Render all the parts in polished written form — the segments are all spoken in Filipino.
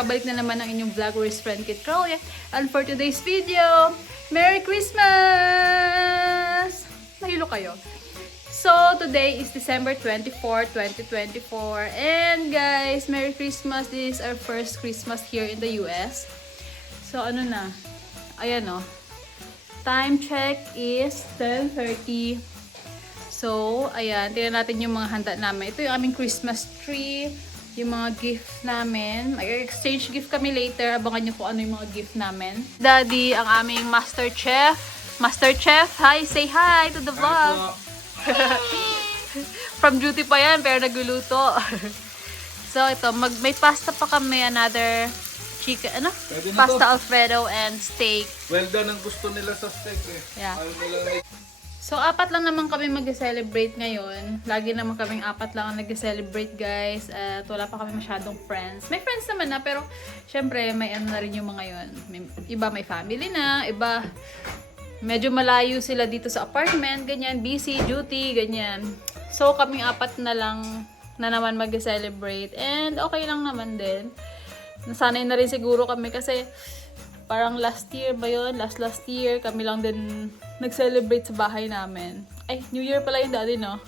nagbabalik na naman ang inyong vlogger's friend Kit Crowe. And for today's video, Merry Christmas! Nahilo kayo. So, today is December 24, 2024. And guys, Merry Christmas. This is our first Christmas here in the US. So, ano na? Ayan o. Time check is 10:30. So, ayan. Tingnan natin yung mga handa namin. Ito yung aming Christmas tree. Yung mga gift namin. Mag-exchange gift kami later. Abangan nyo kung ano yung mga gift namin. Daddy, ang aming master chef. Master chef, hi! Say hi to the vlog! From duty pa yan, pero nagluluto. So, ito. May pasta pa kami. Another chicken, ano? Pasta Alfredo and steak. Well done ang gusto nila sa steak eh. Yeah. Ayaw nila So, apat lang naman kami mag-celebrate ngayon. Lagi naman kaming apat lang ang nag-celebrate, guys. At wala pa kami masyadong friends. May friends naman na, pero syempre, may ano na rin yung mga yun. Iba may family na, iba medyo malayo sila dito sa apartment, ganyan, busy, duty, ganyan. So, kaming apat na lang na naman mag-celebrate. And okay lang naman din. Nasanay na rin siguro kami kasi parang last year ba yun? Last year, kami lang din nag-celebrate sa bahay namin. Ay, New Year pala yung dati, no?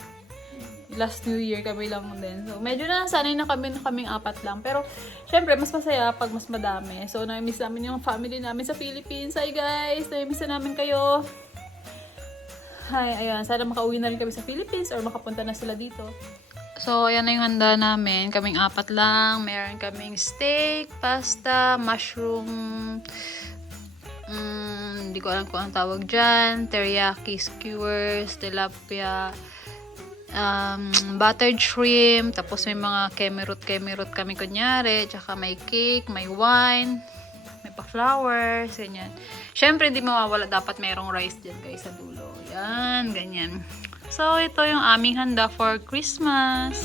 Last New Year kami lang din. So, medyo nasanay na kami na kaming apat lang. Pero, syempre, mas masaya pag mas madami. So, na-miss namin yung family namin sa Philippines. Hi, guys! Na-miss na namin kayo. Hi, ayan. Sana makauwi na rin kami sa Philippines or makapunta na sila dito. So, ayan na yung handa namin. Kaming apat lang. Meron kaming steak, pasta, mushroom, hindi ko alam kung anong tawag dyan, teriyaki skewers, tilapia, buttered shrimp, tapos may mga kemerut kami kunyari, tsaka may cake, may wine, may pa-flowers, ganyan. Syempre, hindi mawawala, dapat mayroong rice dyan guys sa dulo. Yan, ganyan. So, ito yung aming handa for Christmas.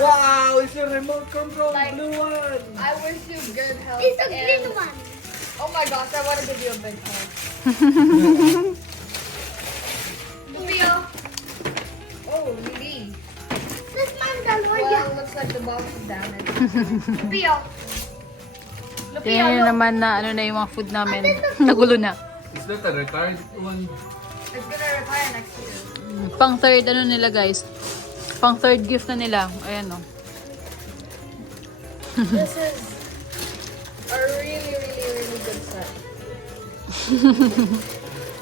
Wow! It's a remote control Like, blue one! I wish you good health. It's a and- green one. Oh my gosh, I want to give you a big hug. Lupio. Oh, Lily. This man's dalawa Well, yan. looks like the box is damaged. Lupio. Lupio, Yan look. naman na ano na yung mga food namin. Nagulo na. Is that a retired one? It's gonna retire next year. Pang third ano nila guys. Pang third gift na nila. Ayan o. This is a really good set.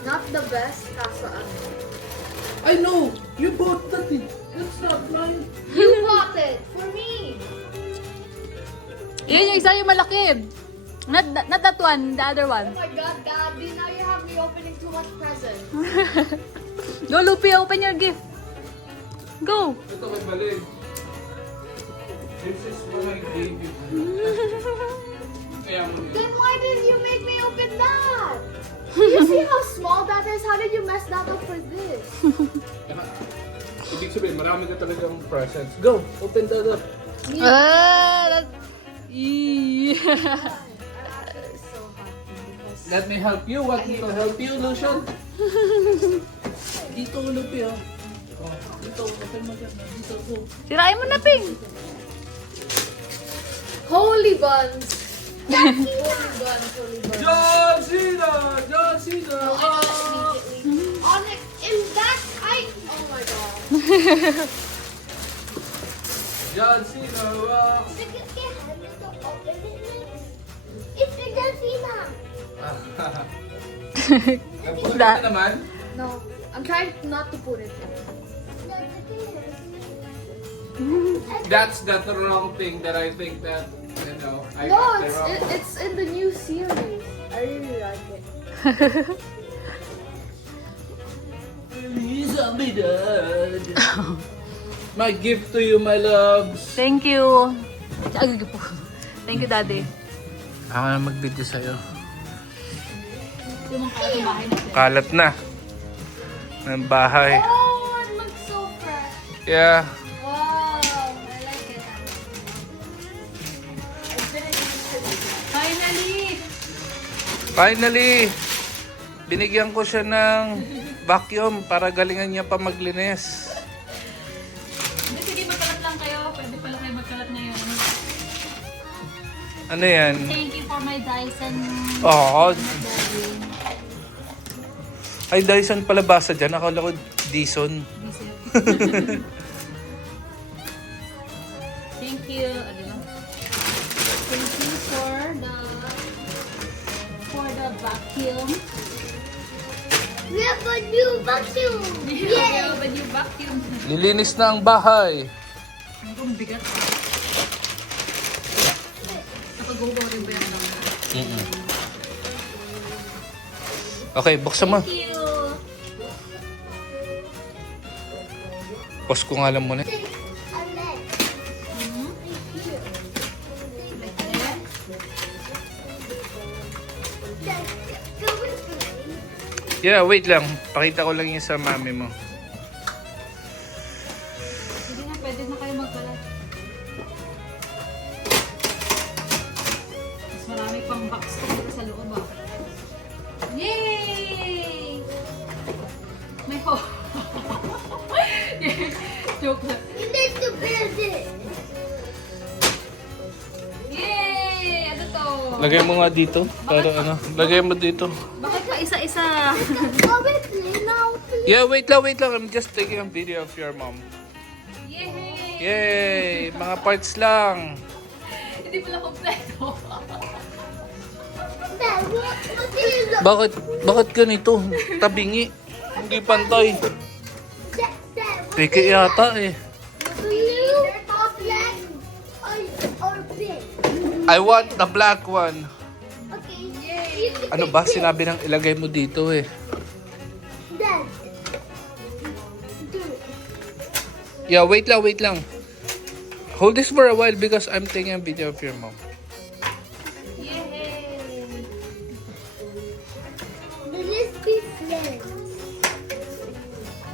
Not the best, kaso ano. I know! You bought that! It's not mine! You bought it for me. Yan yung isa yung malaki. Not that one, the other Oh one. my god, Daddy, now you have me opening too much presents. Go Lupi, open your gift. Go. Ito may balik. This is what I gave you. Kaya mo yun. Then why did you make me open that? You see how small that is? How did you mess that up for this? Ibig sabihin, marami ka talagang presents. Go! Open that up! Ah, I'm actually so happy because Let me help you. Want me to help you, Lucian? Dito, Lupi, oh. Oh, dito, open mo dyan. Dito, go. sirain mo na, Ping. holy buns. Holy buns, holy buns. John Cena! John Cena! Immediately. Onyx, is that oh my god. John Cena! Wow! It's the Delfina. Nagpunta That- ka naman? No, I'm trying not to put it. That's the wrong thing that I think that, you know, I No, got the wrong. it's in the new series. I really like it. My gift to you, my loves. Thank you. Thank you, Daddy. Ako na mag-video sa'yo. Yung mga kalat ng bahay natin. Kalat na. Ng bahay. Oh, it looks so fresh. Yeah. Wow, I like it. Finally! Binigyan ko siya ng vacuum para galingan niya pa maglinis. Hindi, sige, magkalat lang kayo. Pwede pala kayo magkalat ngayon. Ano yan? Thank you for my Dyson. Oo. Daddy. Ay, Dyson pala basa dyan. Akala ko Dyson. Thank you. Ano yun? Thank you for the vacuum. We have a new vacuum. Yay! But you vacuum. Lilinis na ang bahay. Ano kung bigat? Nakagawa rin ba yan lang? Okay, buksan mo. Thank you. Pause ko nga lang muna. Yeah, wait lang. Pakita ko lang yung sa mami mo. Sige na, pwede na kayo magkalat. Mas marami pang box to sa loob ah. Yay! May ho. Joke na. You need to build it. Yay! Ano to? Lagay mo nga dito. Para ano. Lagay mo dito. Bakit pa isa-isa? Oh, wait, now, please. Yeah, wait lang, wait lang. I'm just taking a video of your mom. Yay! Yay! Mga parts lang. Hindi pala kompleto. Dad, what do you look? Bakit ganito? Tabingi. Hindi pantay. Dad, what Peke yata eh. blue, black, or pink? I want the black one. Okay. Ano ba? Sinabi nang ilagay mo dito eh. Dad. Do it. Yeah, wait lang. Hold this for a while because I'm taking a video of your mom. Yay! Let's be friends.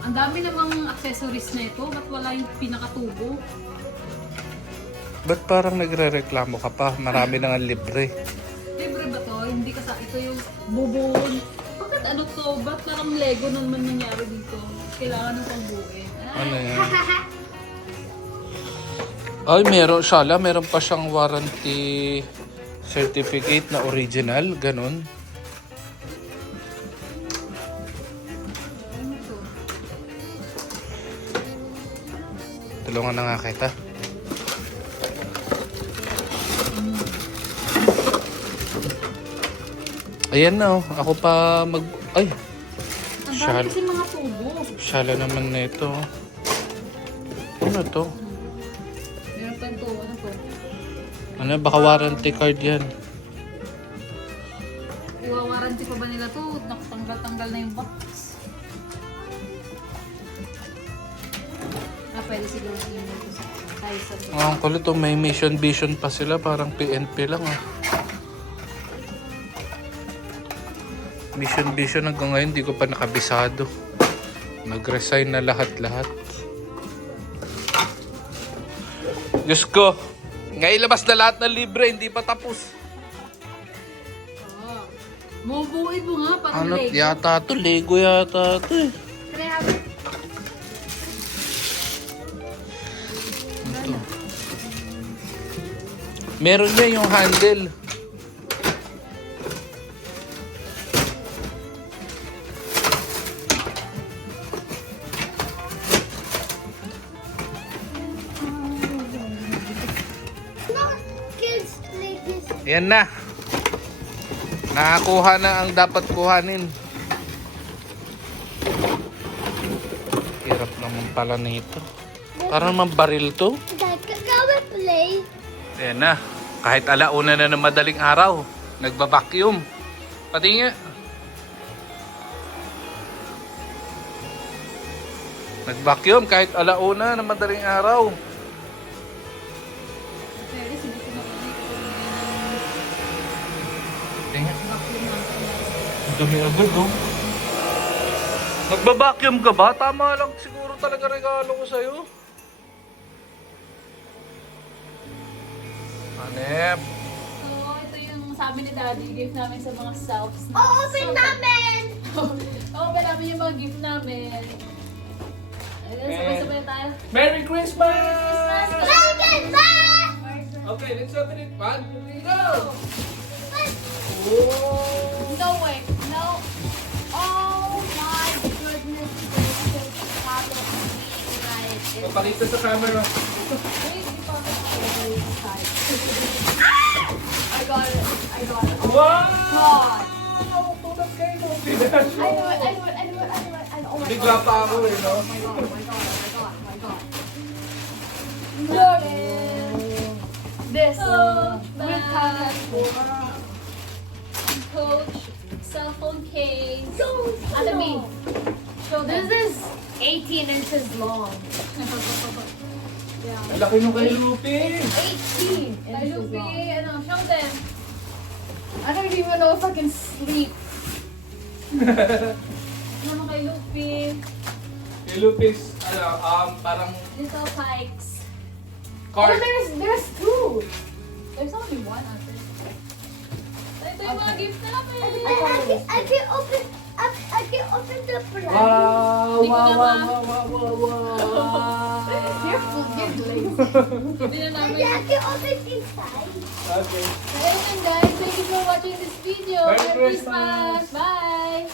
Ang dami namang accessories na ito. Ba't wala yung pinakatubo? Ba't parang nagre-reklamo ka pa? Marami na nga libre. Libre ba to? Hindi ka sa ito yung bubon. Bakit ano to? Ba't parang Lego naman nangyari dito? Kailangan ng pagbuuin. Ano yan? Ay, meron pa siyang warranty certificate na original, ganun. Ano to? Tulungan na nga kita. Ayan na oh. Ako pa Ay! Ang Shal- dami kasi mga tubo. Shala naman na ito. Ano to? Meron pa ito. Ano to? Ano? Baka warranty card yan. Iwawaranty pa ba nila to? Nakatanggal-tanggal na yung box. Pwede siguro yung ito sa Dyson. Ang kulit oh. May mission vision pa sila. Parang PNP lang ah. Mission vision hanggang ngayon di ko pa nakabisado. Nag-resign na lahat-lahat. Diyos ko, ngayon labas na lahat ng libre, hindi pa tapos. Oo. Bubuuin mo nga, parang Ano Lego. yata to? Lego yata to eh. Can I have it? Ito. Meron niya yung handle. No kids play this. Yan na. Nakakuha na ang dapat kuhanin. Hirap naman pala nito. Parang naman baril to. Dad, can we play? Ayan na. Kahit alauna na ng madaling araw. Nagbabacuum. Pati nga. Nagvacuum kahit alauna ng madaling araw. Pwede, sinusunod ko na ito. Tingnan. Vacuum lang. Dumi agad, oh. Nagba-vacuum ka ba? Tama lang siguro talaga regalo ko sa'yo. Hanep. So, ito yung sabi ni Daddy, gift namin sa mga selves. Open namin! Open namin yung mga gift namin. Ayun, sabay-sabay tayo. Merry Christmas! Second back! Okay, let's open it. 1, 2, 3, go! Oh! No way. No. Oh my goodness gracious. Right. Papakita sa camera. I got it. I got it. Oh Wow! God. Tulad kayo mo. I knew it. I knew it. I knew it. I knew it. I knew it. Oh my Bigla God. pa ako eh, no? Oh my God. Oh my God. Oh my God. Oh my God. Look. This. Coach With bag. contact. Coach cell phone case. Ano me? Show This them. is 18 inches long. Yeah. Ang laki nung kay Lupi. 18 Kay inches Lupi, long. ano, show them. I don't even know if I can sleep. Ano naman kay Lupi? Kay Lupi's, parang Little Pikes. Oh, card. there's two. There's only one ate. Ito yung mga gift namin. I can open. I can open the prize. Wow, Hindi ko wow, na wow, ma- wow, wow, wow. You're lazy. Hindi na namin. I can open inside. Okay. Ayun guys, thank you for watching this video. Merry Merry Christmas. Christmas. Bye!